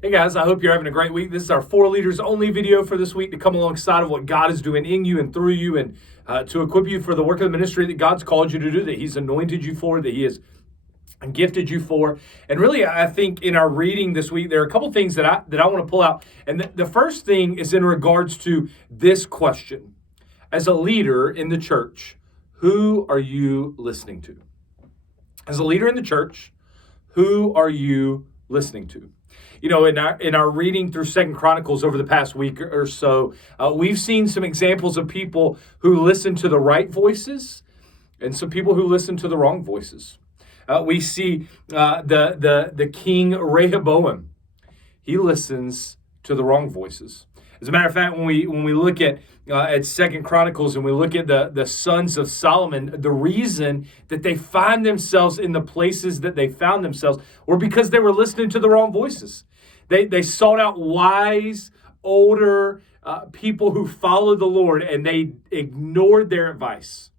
Hey guys, I hope you're having a great week. This is our 4 Leaders Only video for this week to come alongside of what God is doing in you and through you and to equip you for the work of the ministry that God's called you to do, that He's anointed you for, that He has gifted you for. And really, I think in our reading this week, there are a couple things that I want to pull out. And the first thing is in regards to this question. As a leader in the church, who are you listening to? As a leader in the church, who are you listening to? You know, in our reading through Second Chronicles over the past week or so, we've seen some examples of people who listen to the right voices and some people who listen to the wrong voices. We see the king Rehoboam. He listens to the wrong voices. As a matter of fact, when we look at Second Chronicles and we look at the sons of Solomon, the reason that they find themselves in the places that they found themselves were because they were listening to the wrong voices. They sought out wise, older people who followed the Lord, and they ignored their advice.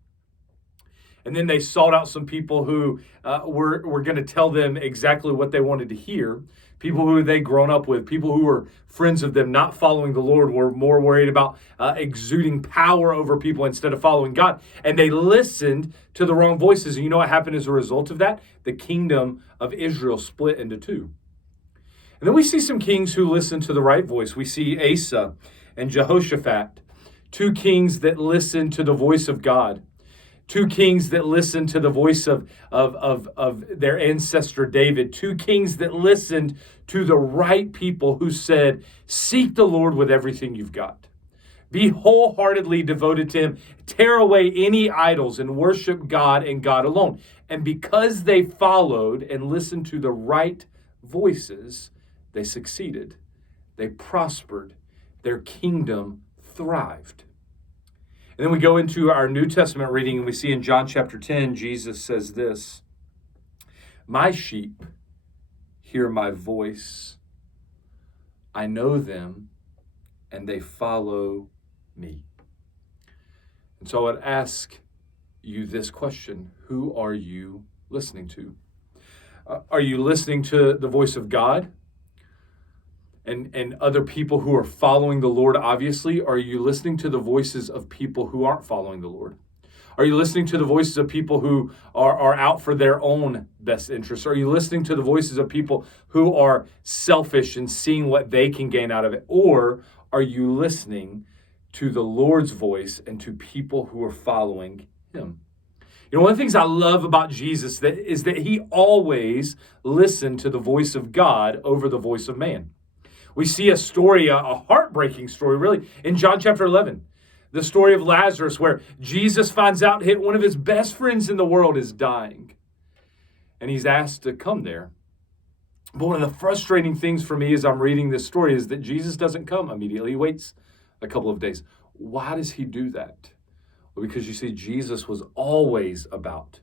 And then they sought out some people who were going to tell them exactly what they wanted to hear. People who they'd grown up with, people who were friends of them, not following the Lord, were more worried about exuding power over people instead of following God. And they listened to the wrong voices. And you know what happened as a result of that? The kingdom of Israel split into two. And then we see some kings who listen to the right voice. We see Asa and Jehoshaphat, two kings that listen to the voice of God. Two kings that listened to the voice of their ancestor David. Two kings that listened to the right people who said, seek the Lord with everything you've got. Be wholeheartedly devoted to Him. Tear away any idols and worship God and God alone. And because they followed and listened to the right voices, they succeeded. They prospered. Their kingdom thrived. And then we go into our New Testament reading and we see in John chapter 10, Jesus says this, my sheep hear my voice. I know them and they follow me. And so I would ask you this question, who are you listening to? Are you listening to the voice of God? And other people who are following the Lord, obviously? Are you listening to the voices of people who aren't following the Lord? Are you listening to the voices of people who are out for their own best interests? Are you listening to the voices of people who are selfish and seeing what they can gain out of it? Or are you listening to the Lord's voice and to people who are following Him? You know, one of the things I love about Jesus is that He always listened to the voice of God over the voice of man. We see a story, a heartbreaking story, really, in John chapter 11. The story of Lazarus, where Jesus finds out one of his best friends in the world is dying. And he's asked to come there. But one of the frustrating things for me as I'm reading this story is that Jesus doesn't come immediately. He waits a couple of days. Why does He do that? Well, because you see, Jesus was always about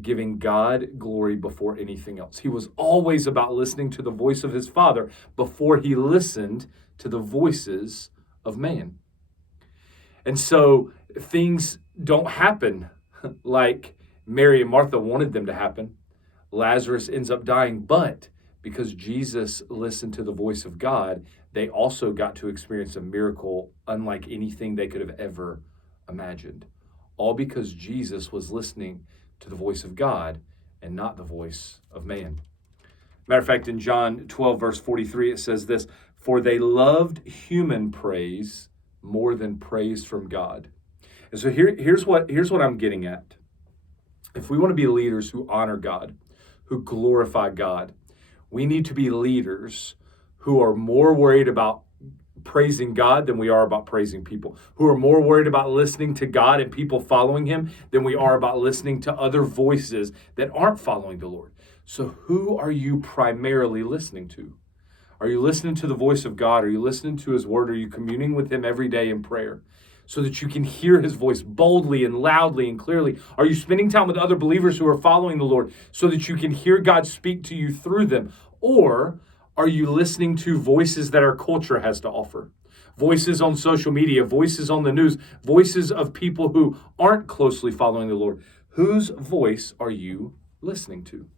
giving God glory before anything else. He was always about listening to the voice of His Father before He listened to the voices of man. And so things don't happen like Mary and Martha wanted them to happen. Lazarus ends up dying, but because Jesus listened to the voice of God, they also got to experience a miracle unlike anything they could have ever imagined. All because Jesus was listening to the voice of God and not the voice of man. Matter of fact, in John 12, verse 43, it says this, for they loved human praise more than praise from God. And so here's what I'm getting at. If we want to be leaders who honor God, who glorify God, we need to be leaders who are more worried about praising God than we are about praising people, who are more worried about listening to God and people following Him than we are about listening to other voices that aren't following the Lord. So who are you primarily listening to? Are you listening to the voice of God? Are you listening to His word? Are you communing with Him every day in prayer so that you can hear His voice boldly and loudly and clearly? Are you spending time with other believers who are following the Lord so that you can hear God speak to you through them? Or are you listening to voices that our culture has to offer? Voices on social media, voices on the news, voices of people who aren't closely following the Lord. Whose voice are you listening to?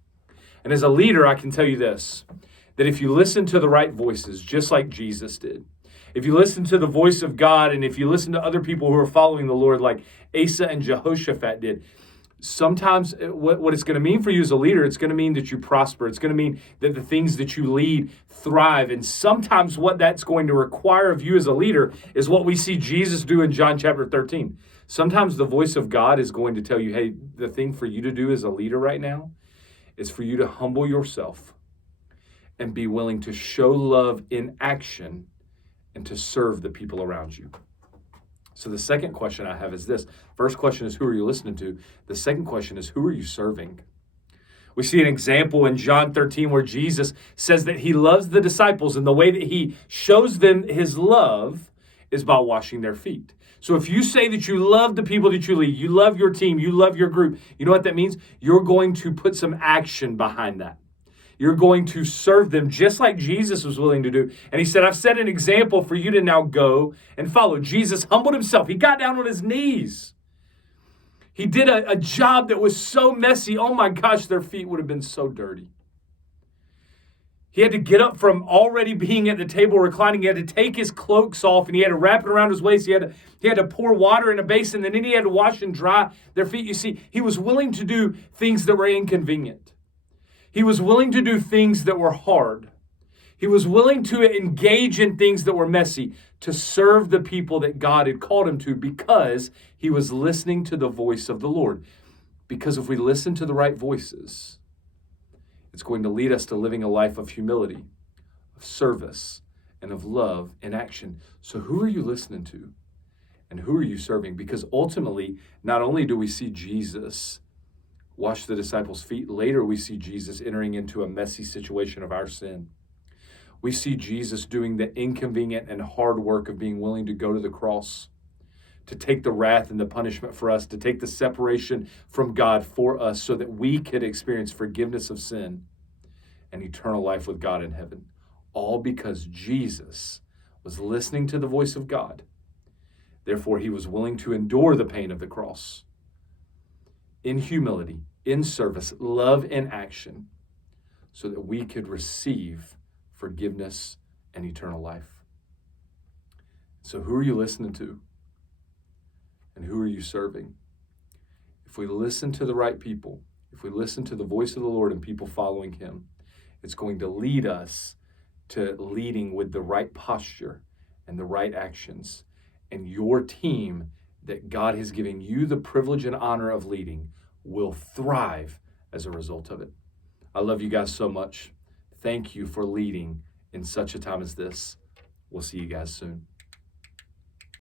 And as a leader, I can tell you this, that if you listen to the right voices, just like Jesus did, if you listen to the voice of God, and if you listen to other people who are following the Lord like Asa and Jehoshaphat did, sometimes what it's going to mean for you as a leader, it's going to mean that you prosper. It's going to mean that the things that you lead thrive. And sometimes what that's going to require of you as a leader is what we see Jesus do in John chapter 13. Sometimes the voice of God is going to tell you, hey, the thing for you to do as a leader right now is for you to humble yourself and be willing to show love in action and to serve the people around you. So the second question I have is this. First question is, who are you listening to? The second question is, who are you serving? We see an example in John 13 where Jesus says that he loves the disciples, and the way that he shows them his love is by washing their feet. So if you say that you love the people that you lead, you love your team, you love your group, you know what that means? You're going to put some action behind that. You're going to serve them just like Jesus was willing to do. And he said, I've set an example for you to now go and follow. Jesus humbled himself. He got down on his knees. He did a job that was so messy. Oh my gosh, their feet would have been so dirty. He had to get up from already being at the table reclining. He had to take his cloaks off, and he had to wrap it around his waist. He had to pour water in a basin, and then he had to wash and dry their feet. You see, he was willing to do things that were inconvenient. He was willing to do things that were hard. He was willing to engage in things that were messy to serve the people that God had called him to, because he was listening to the voice of the Lord. Because if we listen to the right voices, it's going to lead us to living a life of humility, of service, and of love in action. So who are you listening to? And who are you serving? Because ultimately, not only do we see Jesus wash the disciples' feet, later we see Jesus entering into a messy situation of our sin. We see Jesus doing the inconvenient and hard work of being willing to go to the cross, to take the wrath and the punishment for us, to take the separation from God for us so that we could experience forgiveness of sin and eternal life with God in heaven. All because Jesus was listening to the voice of God. Therefore, he was willing to endure the pain of the cross in humility, in service, love in action, so that we could receive forgiveness and eternal life. So who are you listening to? And who are you serving? If we listen to the right people, if we listen to the voice of the Lord and people following him, it's going to lead us to leading with the right posture and the right actions. And your team that God has given you the privilege and honor of leading will thrive as a result of it. I love you guys so much. Thank you for leading in such a time as this. We'll see you guys soon.